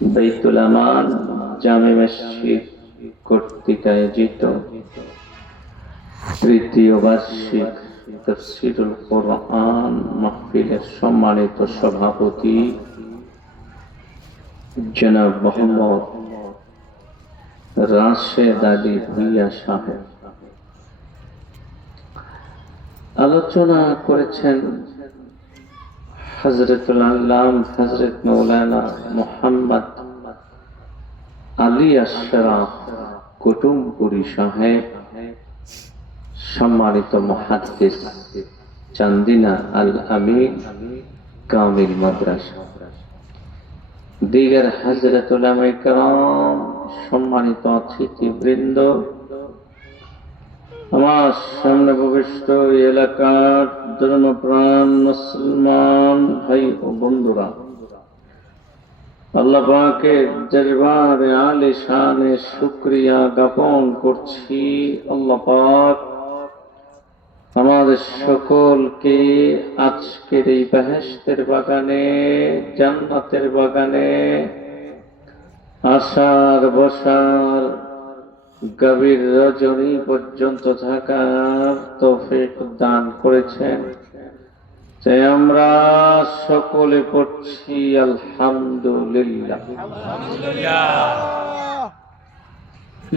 বাইতুল আমান জামে মসজিদ কর্তৃক আয়োজিত তৃতীয় বার্ষিক তাফসীরুল কোরআন মাহফিলের সম্মানিত সভাপতি জনাব মোহাম্মদ রাশেদ আলী ভুইয়া সাহেব আলোচনা করেছেন হযরতুল আল্লাম হযরত মাওলানা মুহাম্মদ আলী আশরাফ কুতুবপুরী সাহেব, সম্মানিত মুহাদ্দিস চান্দিনা আল আমিন কামিল মাদ্রাসা, দিগার হযরত উলামায়ে কেরাম, সম্মানিত অতিথিবৃন্দ, আমার সামনে উপবিষ্ট এলাকার ধর্মপ্রাণ মুসলমান ভাই ও বন্ধুরা, আল্লাহ পাকের দরবারে আলিশানে শুকরিয়া জ্ঞাপন করছি। আল্লাহ পাক আমাদের সকলকে আজকের এই বেহেশতের বাগানে, জান্নাতের বাগানে আসার বসার, গভীর রজনী পর্যন্ত থাকার তৌফিক দান করেছেন। তাই আমরা সকলে পড়ছি আলহামদুলিল্লাহ।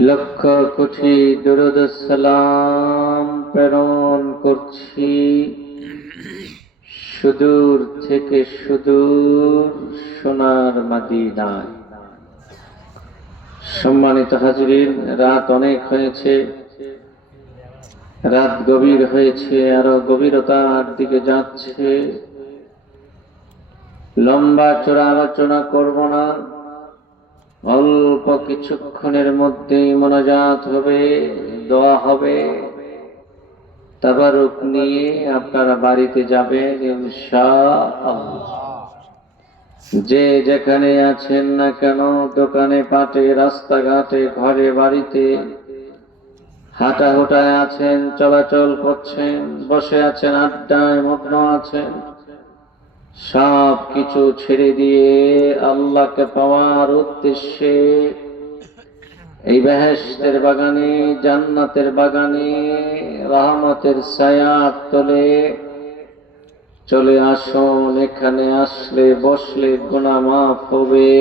লক্ষ কোটি দুরূদ সালাম প্রেরণ করছি সুদূর থেকে সুদূর সোনার মদিনায়। সম্মানিত হাজিরিন, রাত অনেক হয়েছে, রাত গভীর হয়েছে, আরো গভীরতার দিকে যাচ্ছে। লম্বা চড়া আলোচনা করব না, অল্প কিছুক্ষণের মধ্যেই মোনাজাত হবে, দোয়া হবে, তাবারুক নিয়ে আপনারা বাড়িতে যাবেন ইনশাআল্লাহ। যে যেখানে আছেন না কেন, দোকানে পাটে, রাস্তাঘাটে, ঘরে বাড়িতে, হাঁটাহুটায় আছেন, চলাচল করছেন, বসে আছেন, আড্ডায় মগ্ন আছেন, সব কিছু ছেড়ে দিয়ে আল্লাহকে পাওয়ার উদ্দেশ্যে এই বেহেশতের বাগানে, জান্নাতের বাগানে, রহমতের ছায়ার তলে চলে আসুন। এখানে আসলে বসলে গুনাহ মাফ হবে,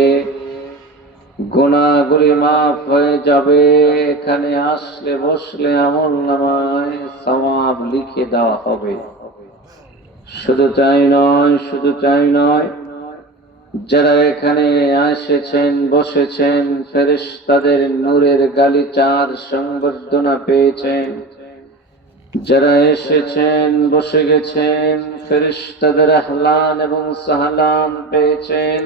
গুনাহগুলি মাফ হয়ে যাবে। এখানে আসলে বসলে আমলনামায় সওয়াব লিখে দেওয়া হবে। শুধু তাই নয়, যারা এখানে এসেছেন, বসেছেন, ফেরেশতাদের নূরের গালিচার সংবর্ধনা পেয়েছেন। যারা এসেছেন, বসে গেছেন, ফেরেশতাদের আহলান এবং সাহলান পেয়েছেন।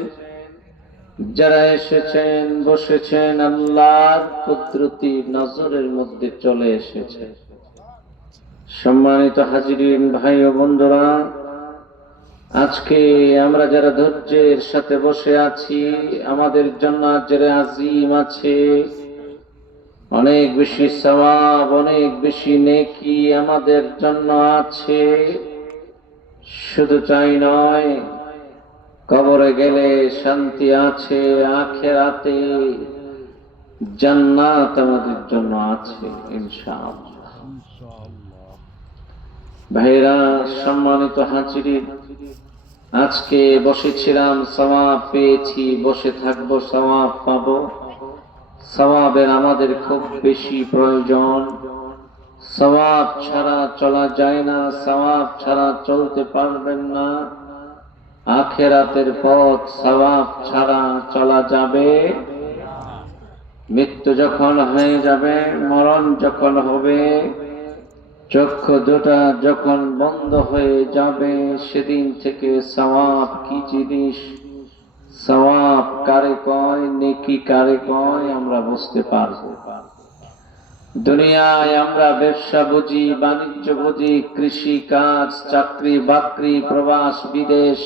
যারা এসেছেন, বসেছেন, আল্লাহর কুদরতি নজরের মধ্যে চলে এসেছে। সম্মানিত হাজিরিন, ভাই ও বন্ধুরা, আজকে আমরা যারা ধৈর্যের সাথে বসে আছি, আমাদের জন্য আজরে আজিম আছে, অনেক বেশি সওয়াব, অনেক বেশি নেকি আমাদের জন্য আছে। শুধু তাই নয়, কবরে গেলে শান্তি আছে, আখিরাতে জান্নাত আমাদের জন্য আছে ইনশাআল্লাহ। ভাইরা, সম্মানিত হাজিরিন, আজকে বসেছিলাম, সওয়াব পেয়েছি, বসে থাকবো, সওয়াব পাবো। সওয়াবের আমাদের খুব বেশি প্রয়োজন। সওয়াব ছাড়া চলা যায় না, সওয়াব ছাড়া চলতে পারবেন না। আখিরাতের পথ সওয়াব ছাড়া চলা যাবে। মৃত্যু যখন হয়ে যাবে, মরণ যখন হবে, চক্ষু দুটা যখন বন্ধ হয়ে যাবে, সেদিন থেকে সওয়াব কি জিনিস, সওয়াব কারে কয়, নেকি কারে কয়, আমরা বুঝতে পারবো। দুনিয়ায় আমরা ব্যবসা বুঝি, বাণিজ্য বুঝি, কৃষি কাজ, চাকরি বাকরি, প্রবাস বিদেশ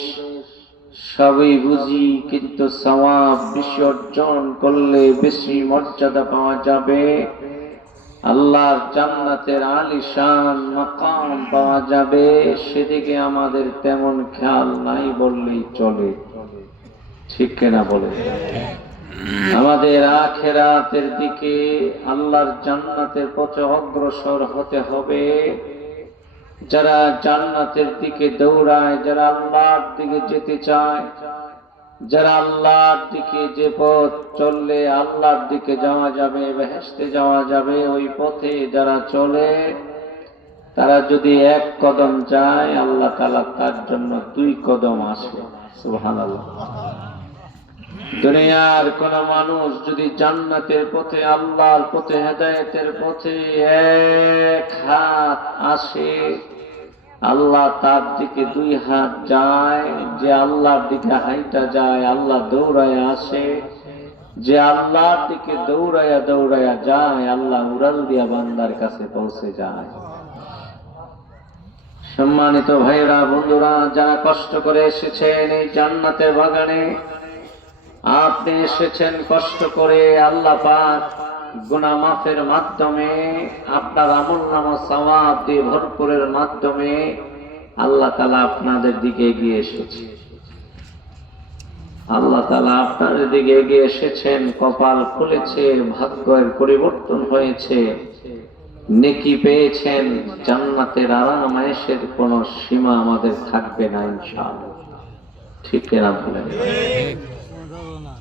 সবই বুঝি, কিন্তু সওয়াব বেশি অর্জন করলে বেশি মর্যাদা পাওয়া যাবে, আল্লাহর জান্নাতের আলিশান মাকাম পাওয়া যাবে, সেদিকে আমাদের তেমন খেয়াল নাই বললেই চলে। ঠিক কিনা বলে? আমাদের আখিরাতের দিকে, আল্লাহর জান্নাতের পথে অগ্রসর হতে হবে। যারা জান্নাতের দিকে দৌড়ায়, যারা আল্লাহর দিকে যেতে চায়, যারা আল্লাহর দিকে যে পথ চললে আল্লাহর দিকে যাওয়া যাবে, বেহেশতে যাওয়া যাবে, ওই পথে যারা চলে, তারা যদি এক কদম যায়, আল্লাহ তাআলা তার জন্য 2 কদম আসবে। সুবহানাল্লাহ। দুনিয়ার কোন মানুষ যদি জান্নাতের পথে, আল্লাহর পথে, হেদায়েতের পথে 1 হাত আসে, আল্লাহ তার দিকে 2 হাত যায়। যে আল্লাহর দিকে হাইটা যায়, আল্লাহ দৌড়ায় আসে। যে আল্লাহর দিকে দৌড়ায়া দৌড়ায়া যায়, আল্লাহ উড়াল দিয়া বান্দার কাছে পৌঁছে যায়। সম্মানিত ভাইরা, বন্ধুরা, যারা কষ্ট করে এসেছেন এই জান্নাতের বাগানে, আপনি এসেছেন কষ্ট করে, আল্লাহ পাক গুনাহ মাফের মাধ্যমে, আপনার আমলনামা সওয়াব দিয়ে ভরপুরের মাধ্যমে আল্লাহ তাআলা আপনাদের দিকে এগিয়ে এসেছে। আল্লাহ তাআলা আপনাদের দিকে এগিয়ে এসেছেন, কপাল খুলেছে, ভাগ্যের পরিবর্তন হয়েছে, নেকি পেয়েছেন। জান্নাতের আরাম আয়েশের কোনো সীমা আমাদের থাকবে না ইনশাআল্লাহ। ঠিক কিনা বলেন?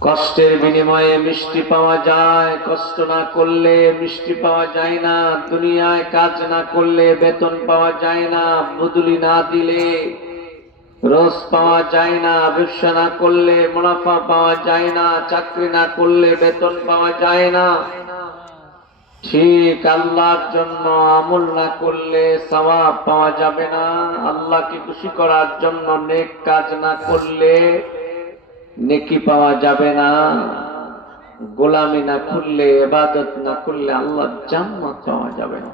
কষ্টের বিনিময়ে মিষ্টি পাওয়া যায়, কষ্ট না করলে মিষ্টি পাওয়া যায় না। দুনিয়ায় কাজ না করলে বেতন পাওয়া যায় না, বদলি না দিলে রোজ পাওয়া যায় না, ব্যবসা না করলে মুনাফা পাওয়া যায় না, চাকরি না করলে বেতন পাওয়া যায় না। ঠিক আল্লাহর জন্য আমল না করলে সওয়াব পাওয়া যাবে না। আল্লাহকে খুশি করার জন্য নেক কাজ না করলে নেকি পাওয়া যাবে না। গোলামি না করলে, ইবাদত না করলে আল্লাহর জান্নাত পাওয়া যাবে না।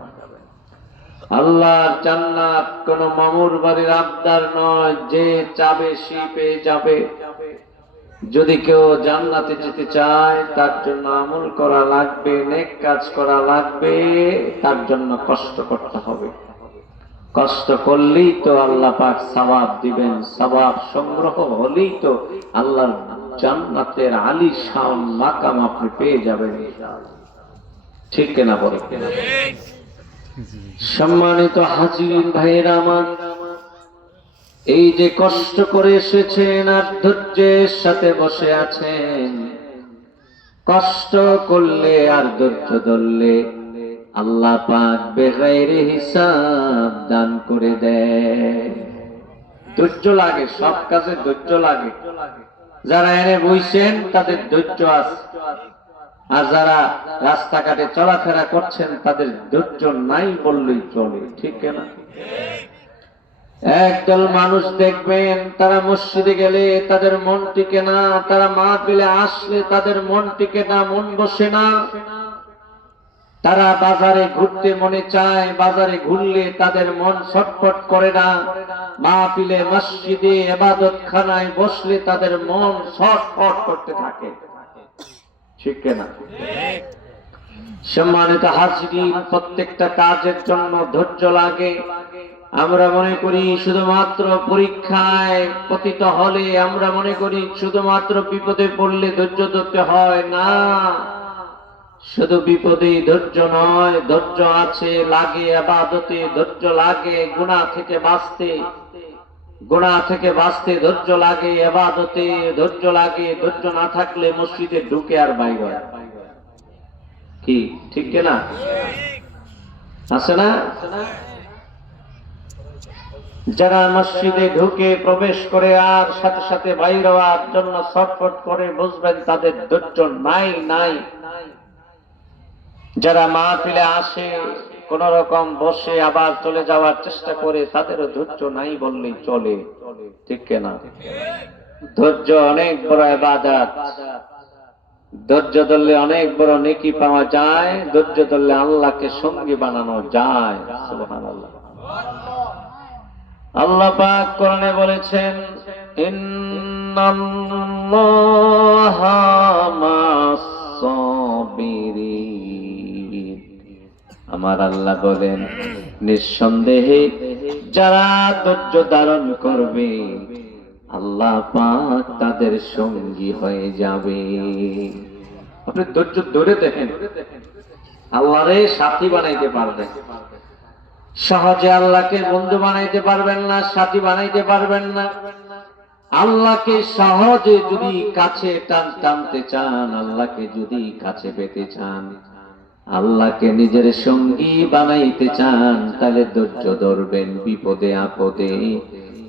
আল্লাহর জান্নাত কোন মামুর বাড়ির আবদার নয়, যে চাবে সে পেয়ে যাবে। যদি কেউ জান্নাতে যেতে চায়, তার জন্য আমল করা লাগবে, নেক কাজ করা লাগবে, তার জন্য কষ্ট করতে হবে। কষ্ট করলেই তো আল্লাহ পাক সওয়াব দিবেন, সওয়াব সংগ্রহ হলেই তো আল্লাহর জান্নাতের আলিশান মাকাম আপনি পেয়ে যাবেন। ঠিক কিনা বলেন? সম্মানিত হাজিরিন ভাইয়েরা আমার, এই যে কষ্ট করে এসেছেন আর ধৈর্যের সাথে বসে আছেন, কষ্ট করলে আর ধৈর্য ধরলে আল্লাহ পাক বেগাইরে হিসাব দান করে দেয়। ধৈর্য লাগে, সব কাজে ধৈর্য লাগে। যারা এনে বইছেন তাদের ধৈর্য আছে, আর যারা রাস্তাঘাটে চলাফেরা করছেন তাদের ধৈর্য নাই বললেই চলে। ঠিক না? একদল মানুষ দেখবেন, তারা মসজিদে গেলে তাদের মন টিকে না, তারা মাহফিলে আসলে তাদের মন টিকে না, মন বসে না। তারা বাজারে ঘুরতে মনে চায়, বাজারে ঘুরলে তাদের মন ছটফট করে না। মাহফিলে, মসজিদে, ইবাদতখানায় বসলে তাদের মন ছটফট করতে থাকে। ঠিক না? সম্মানিত হাজিরিন, প্রত্যেকটা কাজের জন্য ধৈর্য লাগে। আমরা মনে করি শুধুমাত্র পরীক্ষায় পতিত হলে, আমরা মনে করি শুধুমাত্র বিপদে পড়লে ধৈর্য ধরতে হয়। না, শুধু বিপদে ধৈর্য নয়, ধৈর্য আছে, লাগে ইবাদতে, ধৈর্য লাগে গুনাহ থেকে বাঁচতে, গুনাহ থেকে বাঁচতে ধৈর্য লাগে, ইবাদতে ধৈর্য লাগে। ধৈর্য না থাকলে মসজিদে ঢুকে আর বাইরে হয়। কি ঠিক না? আছে না? যারা মসজিদে ঢুকে প্রবেশ করে আর সাথে সাথে বাইরে হওয়ার জন্য ছটফট করে, বুঝবেন তাদের ধৈর্য নাই। যারা মাহফিলে আসে, কোন রকম বসে আবার চলে যাওয়ার চেষ্টা করে, তাদেরও ধৈর্য নাই বললেই চলে। ঠিক না? ধৈর্য অনেক বড় ইবাদত। ধৈর্য ধরলে অনেক বড় নেকি পাওয়া যায়। ধৈর্য ধরলে আল্লাহকে সঙ্গী বানানো যায়। সুবহানাল্লাহ। আল্লাহ পাক কোরআনে বলেছেন, ইন্নাল্লাহা মা'আস সাবিরিন। আমার আল্লাহ বলেন, নিঃসন্দেহে যারা ধৈর্য ধারণ করবে আল্লাহ পাক তাদের সঙ্গী হয়ে যাবে। আপনি ধৈর্য ধরে দেখেন, আল্লাহরে সাথী বানাইতে পারবেন। সহজে আল্লাহকে বন্ধু বানাইতে পারবেন না, সাথী বানাইতে পারবেন না। আল্লাহকে সহজে যদি কাছে টানতে চান, আল্লাহকে যদি কাছে পেতে চান, আল্লাহকে নিজের সঙ্গী বানাইতে চান, তাহলে ধৈর্য ধরবেন বিপদে আপদে,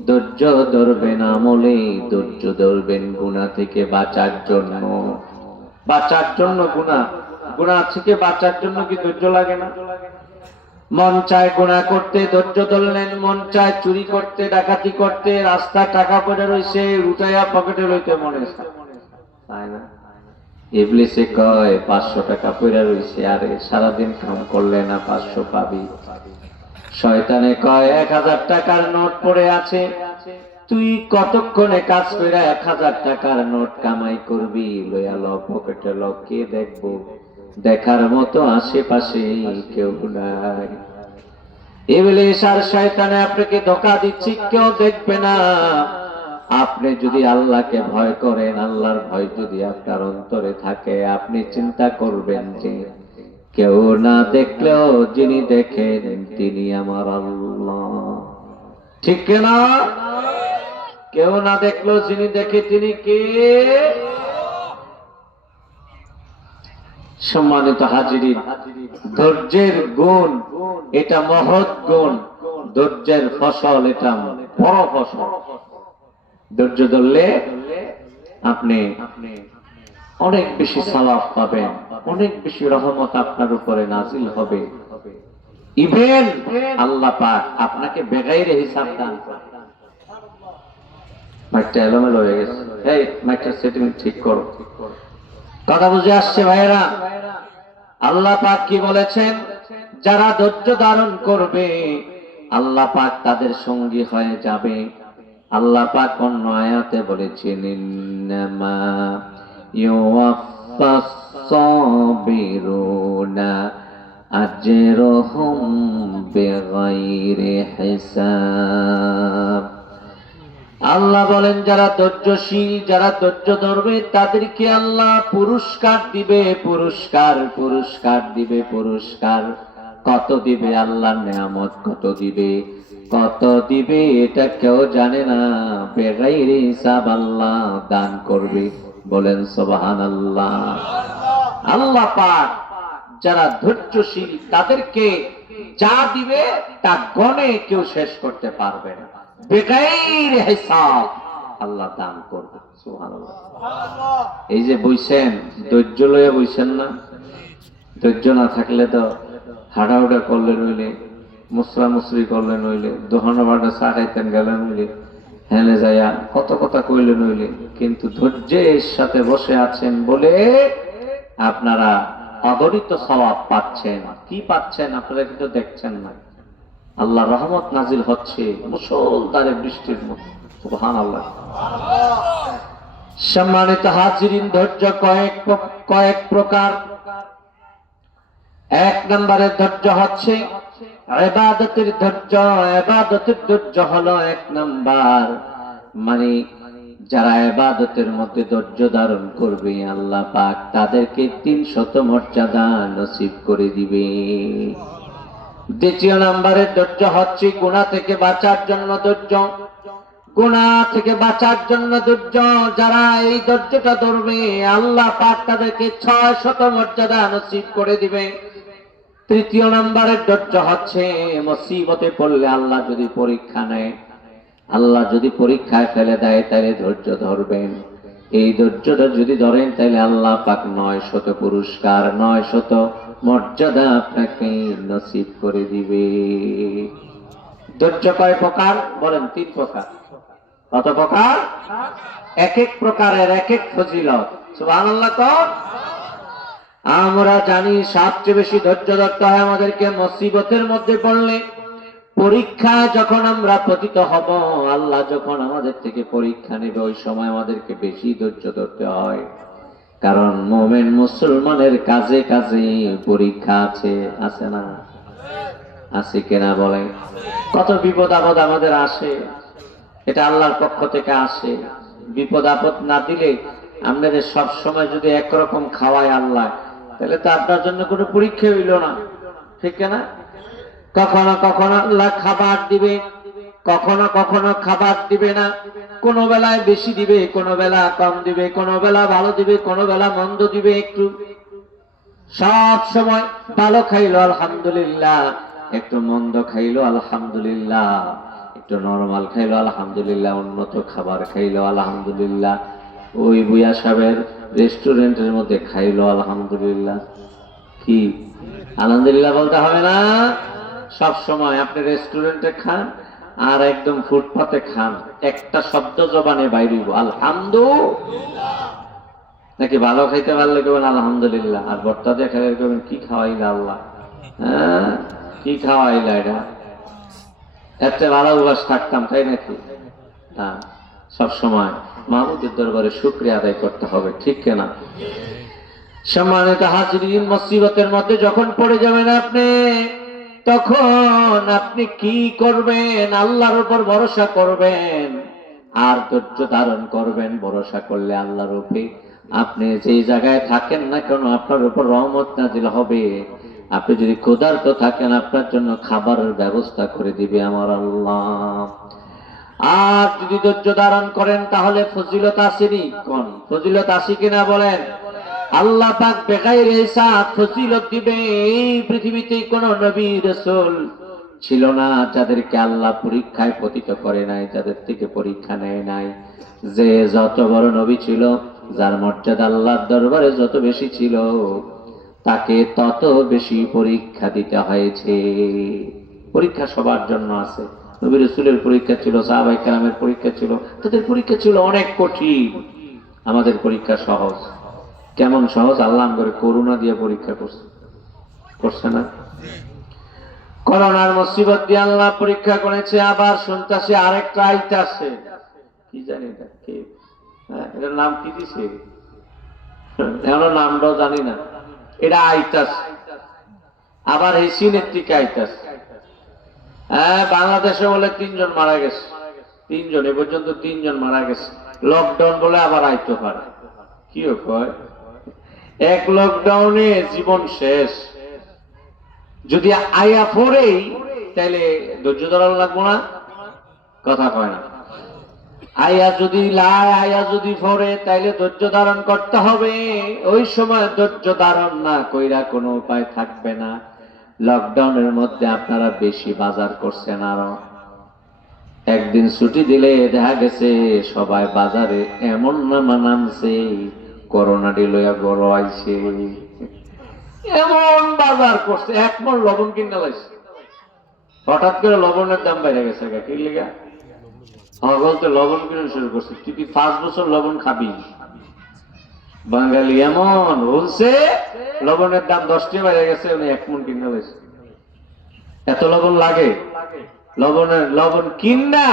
ধৈর্য ধরবেন আমলে, ধৈর্য ধরবেন গুনাহ থেকে বাঁচার জন্য। গুনাহ থেকে বাঁচার জন্য কি ধৈর্য লাগে না? মন চায় গুনাহ করতে, ধৈর্য ধরলেন। মন চায় চুরি করতে, ডাকাতি করতে, রাস্তায় টাকা পড়ে রয়েছে, উঠাইয়া পকেটে লইতে মনে চায়, তাই না? ইবলিসে কয় 500 টাকা পড়ে রয়েছে, আরে সারাদিন কাম করলে না 500 পাবি। শয়তানে কয় 1000 টাকার নোট পড়ে আছে, তুই কতক্ষণে কাজ করে 1000 টাকার নোট কামাই করবি, লইয়া ল পকেটে ল, কে দেখবো? দেখার মতো আশেপাশে কেউ নাই। ইবলিস আর শয়তানে আপনাকে ধোঁকা দিচ্ছে, কেউ দেখবে না। আপনি যদি আল্লাহকে ভয় করেন, আল্লাহর ভয় যদি আপনার অন্তরে থাকে, আপনি চিন্তা করবেন যে কেউ না দেখলেও যিনি দেখেন তিনি আমার আল্লাহ। ঠিক না? কেউ না দেখলেও যিনি দেখে তিনি কে? সম্মানিত হাজিরিন, ধৈর্যের গুণ এটা মহৎ গুণ, ধৈর্যের ফসল এটা বড় ফসল। ধৈর্য ধরলে আপনি অনেক বেশি সওয়াব পাবেন, অনেক বেশি রহমত আপনার উপরে নাজিল হবে। ইভেন আল্লাহ পাক আপনাকে বেগাইরে হিসাব দান করবেন। মাইকটা এলোমেলো হয়ে গেছে, এই মাইকটা সেটিং ঠিক করো। কথা বুঝে আসছে ভাইয়েরা? আল্লাহ পাক কি বলেছেন? যারা ধৈর্য ধারণ করবে আল্লাহ পাক তাদের সঙ্গী হয়ে যাবে। আল্লাহ পাক অন্য আয়াতে বলেছেন, ইন্নামা ইউওয়াফাস সাবিরুনা আজরুহুম বিগাইরি হিসাব। আল্লাহ বলেন যারা ধৈর্যশীল, যারা ধৈর্য ধরবে তাদেরকে আল্লাহ পুরস্কার দিবে, পুরস্কার দিবে। কত দিবে? আল্লাহর নেয়ামত কত দিবে এটা কেউ জানে না। বেগাইরে হিসাব আল্লাহ দান করবে। বলেন সুবহানাল্লাহ। আল্লাহ পাক যারা ধৈর্যশীল তাদেরকে যা দিবে তা গণে কেউ শেষ করতে পারবে না। বেগাইরে হিসাব আল্লাহ দান করবে। সুবহানাল্লাহ। এই যে বইছেন, ধৈর্য লয়ে বইছেন না? ধৈর্য না থাকলে তো হাঁটাউটা করলেন হইলে, মুসরি করলেন হইলে, দোহানো বাটা চা খাইতেন গেলেন হইলে, হেলে যাইয়া কত কথা কইলেন হইলে, কিন্তু ধৈর্যের সাথে বসে আছেন বলে আপনারা অগণিত সওয়াব পাচ্ছেন। কি পাচ্ছেন আপনারা কিন্তু দেখছেন না। আল্লাহ রহমত নাজিল হচ্ছে মুষলধারে বৃষ্টির মতো। সুবহানাল্লাহ। সম্মানিত হাজিরিন, ধৈর্য কয়েক প্রকার। এক নম্বরের ধৈর্য হচ্ছে ইবাদতের ধৈর্য। ইবাদতের ধৈর্য হলো এক নাম্বার, মানে যারা ইবাদতের মধ্যে ধৈর্য ধারণ করবে আল্লাহ পাক তাদেরকে 300 মর্যাদা নসিব করে দিবে। দ্বিতীয় নম্বরের ধৈর্য হচ্ছে গুনাহ থেকে বাঁচার জন্য ধৈর্য। যারা এই ধৈর্যটা ধরবে আল্লাহ পাক তাদেরকে 600 মর্যাদা নসিব করে দিবে। তৃতীয় নম্বরের ধৈর্য হচ্ছে মুসিবতে পড়লে আল্লাহ যদি পরীক্ষা নেয়, আল্লাহ যদি পরীক্ষায় ফেলে দেয়, তাহলে ধৈর্য ধরবেন। এই ধৈর্যটা যদি ধরেন তাহলে আল্লাহ পাক 900 পুরস্কার, 900 মর্যাদা আপনাকে নসিব করে দিবে। ধৈর্য কয় প্রকার? বলেন 3 প্রকার। কত প্রকার? এক এক প্রকারের এক এক ফজিলত। সুবহানাল্লাহ। তো আমরা জানি সবচেয়ে বেশি ধৈর্য ধরতে হয় আমাদেরকে মুসিবতের মধ্যে পড়লে, পরীক্ষায় যখন আমরা পতিত হব, আল্লাহ যখন আমাদের থেকে পরীক্ষা নেবে, ওই সময় আমাদেরকে বেশি ধৈর্য ধরতে হয়। কারণ মুমিন মুসলমানের কাজে কাজে পরীক্ষা আছে না? আছে কিনা বলেন? কত বিপদ আপদ আমাদের আসে, এটা আল্লাহর পক্ষ থেকে আসে। বিপদ আপদ না দিলে আপনাদের সব সময় যদি একরকম খাওয়ায় আল্লাহ, তাহলে তো আপনার জন্য কোনো পরীক্ষা হইল না, ঠিক না? কখনো কখনো আল্লাহ খাবার দিবে, কখনো কখনো খাবার দিবে না। কোনো বেলায় বেশি দিবে, কোনো বেলা কম দিবে, কোনো বেলা ভালো দিবে, কোনো বেলা মন্দ দিবে একটু। সব সময় ভালো খাইলো আলহামদুলিল্লাহ, একটু মন্দ খাইলো আলহামদুলিল্লাহ, একটু নরমাল খাইলো আলহামদুলিল্লাহ, উন্নত খাবার খাইলো আলহামদুলিল্লাহ, ওই বুয়া সাহেবের রেস্টুরেন্টের মধ্যে খাইলো আলহামদুলিল্লাহ। কি আলহামদুলিল্লাহ বলতে হবে না? সব সময় আপনি রেস্টুরেন্টে খান আর একদম ফুটপাতে খান, একটা শব্দ জবানে বাইরিব আলহামদুলিল্লাহ। নাকি ভালো খাইতে পারলে কেবেন আলহামদুলিল্লাহ, আর বর্তা দিয়ে খেলে কেবেন কি খাওয়াইলা আল্লাহ, হ্যাঁ কি খাওয়াইলা, এটা এত ভালো উল্লাস থাকতাম, তাই নাকি? হ্যাঁ, সব সময় মাহমুদের দরবারে শুকরিয়া আদায় করতে হবে, ঠিক কিনা? সম্মানিত হাজিরিন, মুসিবতের মধ্যে যখন পড়ে যাবেন আপনি, তখন আপনি কি করবেন? আল্লাহর উপর ভরসা করবেন আর ধৈর্য ধারণ করবেন। ভরসা করলে আল্লাহর উপরে আপনি যেই জায়গায় থাকেন না কেন আপনার উপর রহমত নাজিল হবে। আপনি যদি ক্ষুধার্ত থাকেন, আপনার জন্য খাবারের ব্যবস্থা করে দিবে আমার আল্লাহ। আর যদি ধৈর্য ধারণ করেন তাহলে ফজিলত আসেনি, কোন ফজিলত আসি কিনা বলেন? আল্লাহ পাক বেগাইর হিসাব ফজিলত দিবে। এই পৃথিবীতে কোন নবী রাসূল ছিল না যাদেরকে আল্লাহ পরীক্ষায় পতিত করে নাই, যাদের থেকে পরীক্ষা নেয় নাই। যে যত বড় নবী ছিল, যার মর্যাদা আল্লাহর দরবারে যত বেশি ছিল, তাকে তত বেশি পরীক্ষা দিতে হয়েছে। পরীক্ষা সবার জন্য আছে। নবী রাসূলের পরীক্ষা ছিল, সাহাবায়ে কেরামের পরীক্ষা ছিল, তাদের পরীক্ষা ছিল অনেক কঠিন। আমাদের পরীক্ষা সহজ। কেমন সহজ? আল্লাহ করে করোনা দিয়ে পরীক্ষা করছে না? করোনার মুসিবত দিয়ে আল্লাহ পরীক্ষা করেছে। আবার শুনতেছে আরেকটা আইতাছে, কি জানি এটা কে, এটার নাম কি দিছে, এখনো নামটাও জানি না। এটা আইতাছে, আবার এই চীনের থেকে আইতাছে। হ্যাঁ, বাংলাদেশে বলে 3 জন মারা গেছে, 3 জন এ পর্যন্ত 3 জন মারা গেছে। লকডাউন বলে আবার আইতে পারে, কি কয়? এক লকডাউনে জীবন শেষ। যদি আয়া পড়েই তাইলে ধৈর্য ধরা লাগবো না? কথা কয় না। আয়া যদি লাই, আয়া যদি পড়ে, তাইলে ধৈর্য ধারণ করতে হবে। ওই সময় ধৈর্য ধারণ না কইরা কোনো উপায় থাকবে না। লকডাউনের মধ্যে আপনারা বেশি বাজার করছেন, আরো একদিন ছুটি দিলে দেখা গেছে সবাই বাজারে এমন নামছে, করোনা লইয়া বড় আইছে, এমন বাজার করছে। 1 মণ লবণ কিনা লাগছে, হঠাৎ করে লবণের দাম বেড়ে গেছে। কি লিগা? আমার বলতে লবণ কিনে শুরু করছে। তুই কি 5 বছর লবণ খাবি? বাঙালি এমন বলছে, লবণের দাম 10 টাকা বেড়ে গেছে, উনি 1 মণ কিনা লাগছে। এত লবণ লাগে? লবণ কিনা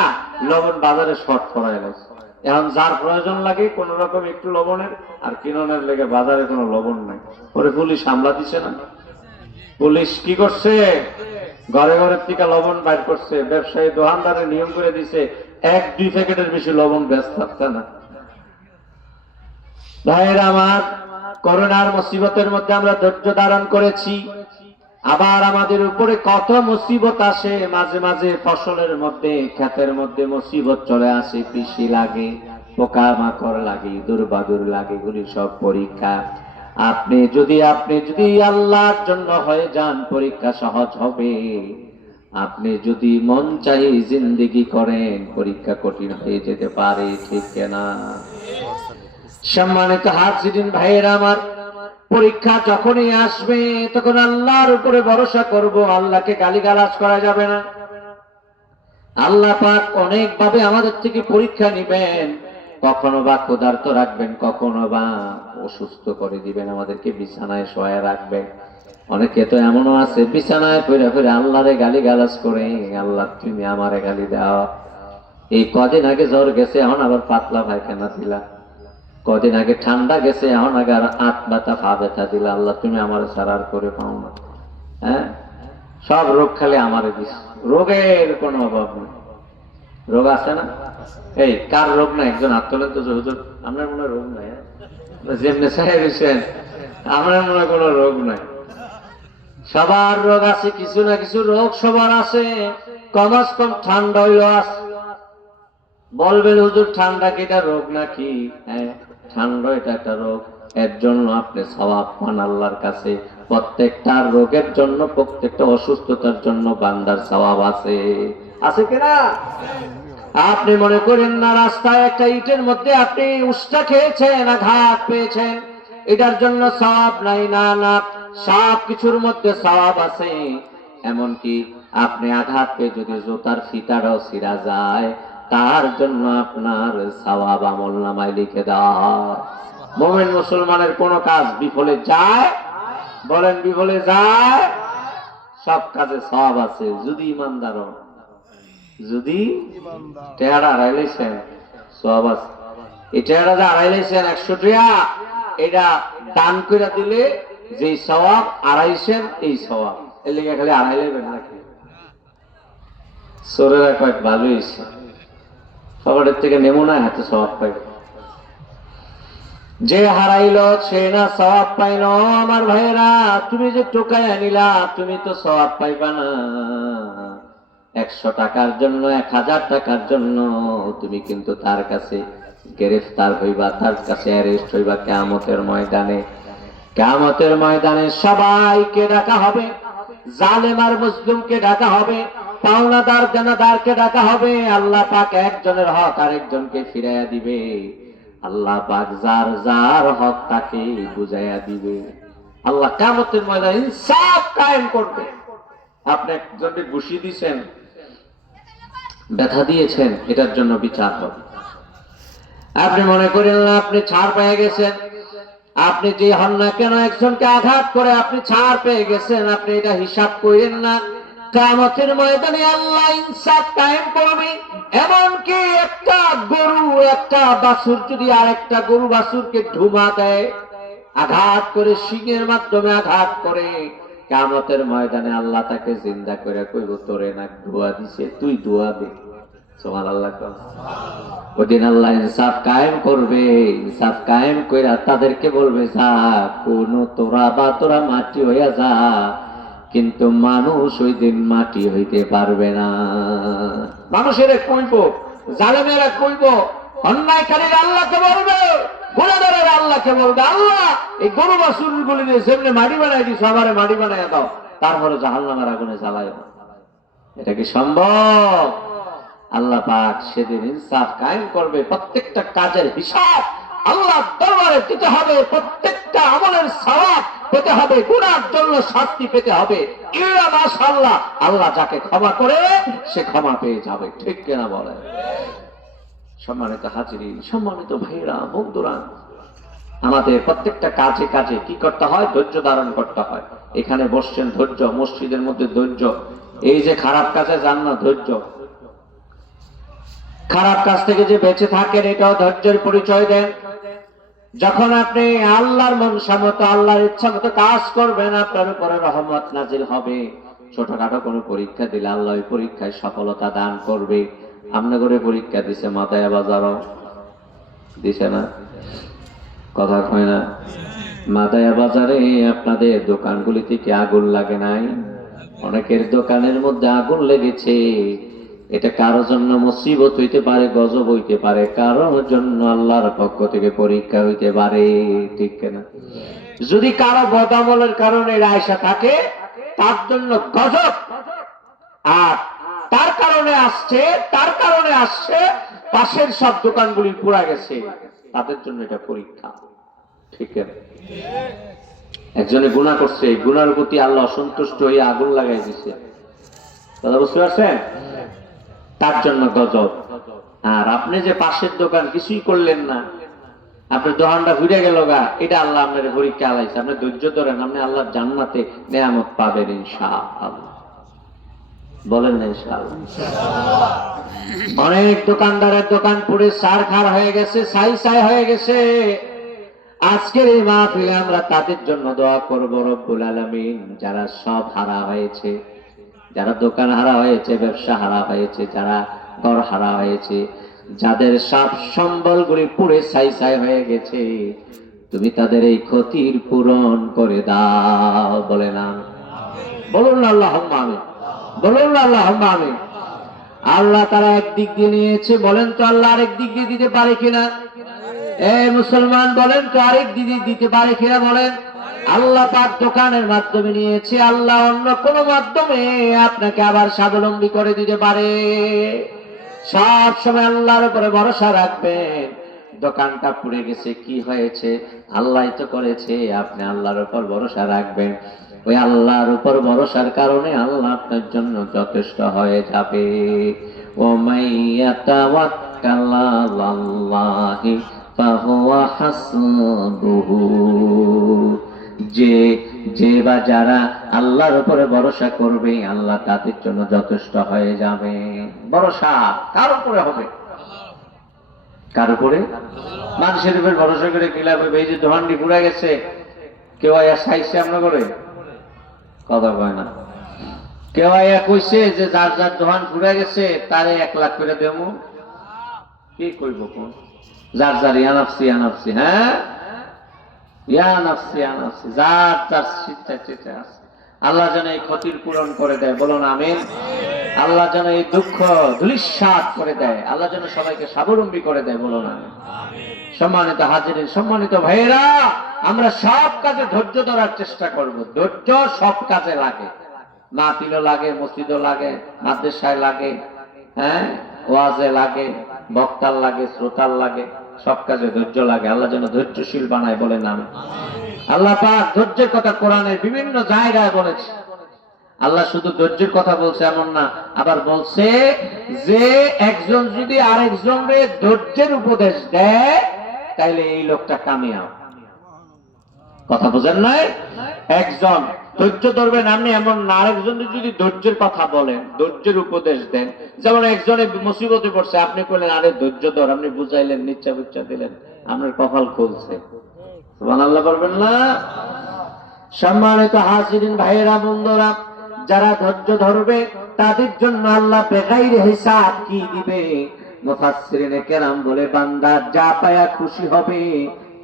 লবণ বাজারে শর্ট করাই লাগছে। এখন যার প্রয়োজন লাগে কোন রকম একটু লবণের, আর কিননের লেগে বাজারে কোনো লবণ নাই। পরে পুলিশ হামলা দিছে না? পুলিশ কি করছে? ঘরে ঘরের থেকে লবণ বাইর করছে। ব্যবসায়ী দোকানদারে নিয়ম করে দিছে 1-2 প্যাকেটের বেশি লবণ বেচতে থাকতে না। ভাইয়েরা আমার, করোনার মুসিবতের মধ্যে আমরা ধৈর্য ধারণ করেছি। আবার আমাদের উপরে কত মুসিবত আসে। মাঝে মাঝে ফসলের মধ্যে, ক্ষেতের মধ্যে মুসিবত চলে আসে। কৃষি লাগে, পোকা মাকড় লাগে, দুর্বাদুর লাগে, এগুলি সব পরীক্ষা। আপনি যদি আল্লাহর জন্য হয়ে যান, পরীক্ষা সহজ হবে। আপনি যদি মন চাই জিন্দেগি করেন, পরীক্ষা কঠিন হয়ে যেতে পারে, ঠিক না? সম্মানিত হাজিরিন ভাইয়েরা আমার, পরীক্ষা যখনই আসবে তখন আল্লাহর উপরে ভরসা করব। আল্লাহকে গালিগালাজ করা যাবে না। আল্লাহ পাক অনেক ভাবে আমাদের থেকে পরীক্ষা নিবেন। কখনো বা ক্ষুধার্ত রাখবেন, কখনো বা অসুস্থ করে দিবেন, আমাদেরকে বিছানায় শোয়া রাখবেন। অনেকে তো এমনও আছে বিছানায় পড়ে পড়ে আল্লাহরে গালিগালাজ করে, আল্লাহ তুমি আমারে গালি দাও। এই কদিন আগে জ্বর গেছে, এখন আবার পাতলা পায়খানা দিলা। কদিন আগে ঠান্ডা গেছে, এখন আগে আর হাত ব্যথা পা ব্যথা দিলা। আল্লাহ তুমি আমার সারার করে পাও না। হ্যাঁ, সব রোগ খালি আমারে দিস, রোগের কোনো অভাব নেই। রোগ আছে না? এই কার রোগ নাই? একজন হাত তোলেন তো। হুজুর আপনার মনে রোগ নাই? যেমনি সাহেব হয়েছেন, আমার মনে কোনো রোগ নাই। সবার রোগ আছে, কিছু না কিছু রোগ সবার আছে। কমাস কম ঠান্ডা হইল আছে। বলবেন হুজুর ঠান্ডা কি এটা রোগ নাকি? হ্যাঁ, ঠান্ডা এটা একটা রোগ। এর জন্য আপনি সওয়াব পান আল্লাহর কাছে। প্রত্যেকটা রোগের জন্য, প্রত্যেকটা অসুস্থতার জন্য বান্দার সওয়াব আছে। আছে কিনা? আপনি মনে করেন না রাস্তায় একটা ইটের মধ্যে আপনি উষ্টা খেয়েছেন, আঘাত পেয়েছেন, এটার জন্য সওয়াব নাই। না না, সব কিছুর মধ্যে সওয়াব আছে। এমনকি আপনি আঘাত পেয়ে যদি জুতার ফিতাটাও ছিঁড়া যায়, তার জন্য আপনার সওয়াব আমলনামায় লিখে দেওয়া হয়। মুমিন মুসলমানের কোন কাজ বিফলে যায়? বলেন বিফলে যায়? সব কাজে সওয়াব আছে যদি ইমানদার হন। যদি টেহারা হারাইলেছেন, সওয়াব আছে। এই টেহারা যা হারাইলেছেন 100 টাকা, এটা দান করে দিলে যে সওয়াব হারাইছেন এই সওয়াব। এর লেগে খালি হারাইলেবেন নাকি? সোরেরা কয়েক ভালো হয়েছে, সবার থেকে নেমুনায় হাতে সওয়াব পাইবে। যে হারাইল সে না সওয়াব পাইল। আমার ভাইয়েরা, তুমি যে টোকায় আনিলা তুমি তো সওয়াব পাইবা না। 100 টাকার জন্য, 1000 টাকার জন্য তুমি কিন্তু তার কাছে গ্রেফতার হইবা, তার কাছে অ্যারেস্ট হইবা কিয়ামতের ময়দানে। কিয়ামতের ময়দানে সবাইকে ডাকা হবে, জালেম আর মুজলুমকে ডাকা হবে, পাওনাদার দেনাদারকে ডাকা হবে। আল্লাহ পাক একজনের হক আরেকজনকে ফিরাইয়া দিবে। আল্লাহ পাক যার যার হক তাকে বুঝাইয়া দিবে। আল্লাহ কিয়ামতের ময়দানে ইনসাফ কায়েম করবে। আপনি একজনকে ঘুষি দিয়েছেন, ব্যথা দিয়েছেন, এটার জন্য বিচার হবে। আপনি মনে করেন না আপনি ছাড় পেয়ে গেছেন, আপনি যে হন না কেন একজনকে আঘাত করে আপনি ছাড় পেয়ে গেছেন, আপনি এটা হিসাব করেন না। কিয়ামতের ময়দানে আল্লাহ ইনসাফ কায়েম করবে। এমনকি একটা গরু, একটা বাছুর যদি আরেকটা গরু বাছুরকে ঢুমা দেয়, আঘাত করে, শিঙের মাধ্যমে আঘাত করে, কিয়ামতের ময়দানে আল্লাহ তাকে জিন্দা করে কইব, তোরে না দোয়া দিছে, তুই দোয়া দে। সুবহানাল্লাহ। ওদিন আল্লাহ ইনসাফ কায়েম করবে। ইনসাফ কায়েম কইরা তাদেরকে বলবে, যা কোন তোরা বা তোরা মাটি হইয়া যা, কিন্তু মানুষ ওই দিন মাটি হইতে পারবে না। মানুষেরা কইব, জালেমেরা কইব, অন্যায়কারীরা আল্লাহকে বলবে, গুনাহগারেরা আল্লাহকে বলবে, আল্লাহ এই গরু বাছুর গুলি দিয়ে যেমনি মাটি বানাই দিছো, আমারে মাটি বানাইয়া দাও, তারপরে জাহান্নামের আগুনে জ্বালাইও। এটা কি সম্ভব? আল্লাহ পাক সেদিন ইনসাফ কায়েম করবে। প্রত্যেকটা কাজের হিসাব আল্লাহর দরবারে দিতে হবে, প্রত্যেকটা আমলের সওয়াব পেতে হবে, গুনার জন্য শাস্তি পেতে হবে। ইল্লা মাশাআল্লাহ, আল্লাহ যাকে ক্ষমা করে সে ক্ষমা পেয়ে যাবে। ঠিক কিনা বলেন? সম্মানিত হাজিরিন, সম্মানিত ভাইরা, বন্ধুরা, আমাদের প্রত্যেকটা কাজে কাজে কি করতে হয়? ধৈর্য ধারণ করতে হয়। এখানে বসছেন, ধৈর্য। মসজিদের মধ্যে ধৈর্য। এই যে খারাপ কাজে যান না, ধৈর্য। খারাপ কাজ থেকে যে বেঁচে থাকেন, এটাও ধৈর্যের পরিচয় দেন। যখন আপনি আল্লাহর মনসা মতো, আল্লাহর ইচ্ছা মতো কাজ করবেন, আপনার উপরে রহমত নাজিল হবে। ছোটখাটো কোনো পরীক্ষা দিলে আল্লাহ ওই পরীক্ষায় সফলতা দান করবে। আমনে করে পরীক্ষা দিছে মাথায় বাজারও দিছে না, কথা কয় না? মাথায় বাজারে আপনাদের দোকানগুলি থেকে আগুন লাগে নাই? অনেকের দোকানের মধ্যে আগুন লেগেছে। এটা কারো জন্য মুসিবত হইতে পারে, গজব হইতে পারে, কারোর জন্য আল্লাহর পক্ষ থেকে পরীক্ষা হইতে পারে। ঠিক কিনা? যদি কারো বদামলের কারণে আয়সা থাকে, তার জন্য গজব। আর তার কারণে আসছে পাশের সব দোকানগুলি পুড়া গেছে, তাদের জন্য এটা পরীক্ষা। ঠিক আছে? একজনে গুনাহ করছে, গুনার প্রতি আল্লাহ অসন্তুষ্ট হয়ে আগুন লাগাই দিছে, কথা বুঝতে পারছেন? তার জন্য গজব। আর আপনি যে পাশের দোকান কিছুই করলেন না, আপনার দোকানটা ঘুরে গেল গা, এটা আল্লাহ আপনার পরীক্ষা আলাইছে। আপনি ধৈর্য ধরেন, আপনি আল্লাহর জান্নাতে নেয়ামত পাবেন ইনশাআল্লাহ। বলেন না ইনশাআল্লাহ? অনেক দোকানদারের দোকান পুড়ে ছারখার হয়ে গেছে, ছাই ছাই হয়ে গেছে। আজকের এই মাহফিলে আমরা তাদের জন্য দোয়া করব, রব্বুল আলামিন যারা সব হারা হয়েছে, যারা দোকান হারা হয়েছে, ব্যবসা হারা হয়েছে, যারা ঘর হারা হয়েছে, যাদের সব সম্বলগুলি পুড়ে ছাই ছাই হয়ে গেছে, তুমি তাদের এই ক্ষতির পূরণ করে দাও। বলে না বলুন না আল্লাহুম্মা আমিন, বলুন না আল্লাহুম্মা আমিন। আল্লাহ তারা একদিক দিয়ে নিয়েছে, বলেন তো আল্লাহ আরেক দিক দিয়ে দিতে পারে কিনা? মুসলমান বলেন তো আরেক দিক দিয়ে দিতে পারে কিনা? বলেন। আল্লাহ পাক দোকানের মাধ্যমে নিয়েছে, আল্লাহ অন্য কোন মাধ্যমে আপনাকে আবার স্বাবলম্বী করে দিতে পারে। সব সময় আল্লাহর উপরে ভরসা রাখবেন। দোকানটা পুড়ে গেছে, কি হয়েছে? আল্লাহই তো করেছে, আপনি আল্লাহর উপর ভরসা রাখবেন। ওই আল্লাহর উপর ভরসার কারণে আল্লাহ আপনার জন্য যথেষ্ট হয়ে যাবে। ও মাইয়াতাওয়াক্কাল আলাল্লাহি ফাহুয়া হাসবুহু, যে বা যারা আল্লাহর উপরে ভরসা করবে, আল্লাহ তাদের জন্য যথেষ্ট হয়ে যাবে। ভরসা কার উপরে হবে? কার উপরে? মানুষের উপর ভরসা করে কি লাভ হবে? এই যে দোহানটি পুড়ে গেছে, কেউ আয়া চাইছে আমরা করে কথা কয় না। কেউ আয়া কইছে যে যার যার দোহান পুড়ে গেছে তারে 1 লাখ করে দেব, কি কইব কোন? যার যার ইয়ানাফসি ইয়ানাফসি, হ্যাঁ ইয়ানাফসি ইয়ানাফসি, যার যার চিন্তা আছে। আল্লাহ যেন এই ক্ষতির পূরণ করে দেয়, বলুন আমিন। আল্লাহ যেন এই দুঃখ ধূলিসাৎ করে দেয়, আল্লাহ যেন সবাইকে স্বাবলম্বী করে দেয়, বলুন আমিন। সম্মানিত হাজিরিন, সম্মানিত ভাইয়েরা, আমরা সব কাজে ধৈর্য ধরার চেষ্টা করব। ধৈর্য সব কাজে লাগে, মাহফিলও লাগে, মসজিদও লাগে, মাদ্রাসায় লাগে, হ্যাঁ ওয়াজে লাগে, বক্তার লাগে, শ্রোতার লাগে, সব কাজে ধৈর্য লাগে। আল্লাহ যেন ধৈর্যশীল বানায়, বলে নাম। আল্লাহ পাক ধৈর্যের কথা কোরআনের বিভিন্ন জায়গায় বলেছে। আল্লাহ শুধু ধৈর্যের কথা বলছে এমন না, আবার বলছে যে একজন যদি আরেকজনকে ধৈর্যের উপদেশ দেয় তাইলে এই লোকটা কামিয়াব। কথা বুঝেন নাই? একজন ধৈর্য ধরবেন আপনি এমন না, আরেকজন যদি ধৈর্যের কথা বলেন, ধৈর্যের উপদেশ দেন, যেমন একজনে মুসিবতে পড়ছে, আপনি বললেন আরে ধৈর্য ধর, আপনি বুঝাইলেন, নিচ্ছা বুচ্ছা দিলেন, আপনার কপাল খুলছে। সুবহানাল্লাহ বলবেন না? সম্মানিত হাজিরিন, ভাইয়েরা, বন্ধুরা, যারা ধৈর্য ধরবে তাদের জন্য আল্লাহ বেগাইর হিসাব কি দিবে। মুফাসসিরিনে কেরাম বলে, বান্দা যা পায়া খুশি হবে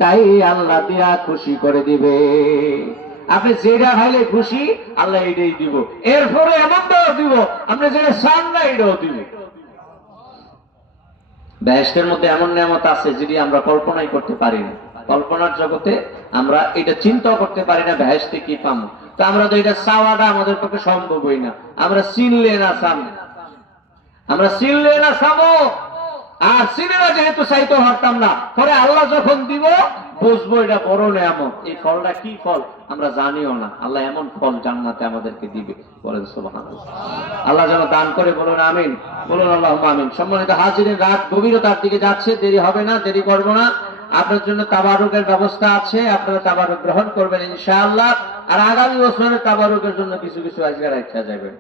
তাই আল্লাহ দিয়া খুশি করে দিবে। আপনি যেটা খাইলে খুশি, আল্লাহ এটাই দিব। এরপরে এমনটাও দিব আপনি যেটা চান না এটাও দিব। বেহেশতের মধ্যে এমন নিয়ামত আছে যেটি আমরা কল্পনাই করতে পারি না। কল্পনার জগতে আমরা এটা চিন্তাও করতে পারি না বেহেশতে কি পাবো। তো আমরা তো এটা চাওয়াটা আমাদের পক্ষে সম্ভবই না। আমরা চিনলে না চাবো, আমরা চিনলে না চাবো, আর সিনেমা যেহেতু চাইতে পারতাম না, পরে আল্লাহ যখন দিব বুঝবো এটা বড় নিয়ামত। এই ফলটা কি ফল আমরা জানিও না, আল্লাহ এমন ফল জান্নাতে আমাদেরকে দিবে। বলেন সুবহানাল্লাহ। আল্লাহ যেন দান করে, বলুন আমিন, বলুন আল্লাহুম্মা আমিন। সম্মানিত হাজিরিন, রাত গভীরতার দিকে যাচ্ছে, দেরি হবে না, দেরি করব না। আপনার জন্য তাবারুকের ব্যবস্থা আছে, আপনারা তাবারুক গ্রহণ করবেন ইনশাআল্লাহ। আর আগামী বছরের তাবারুকের জন্য কিছু কিছু আজকে রাখা যাবে।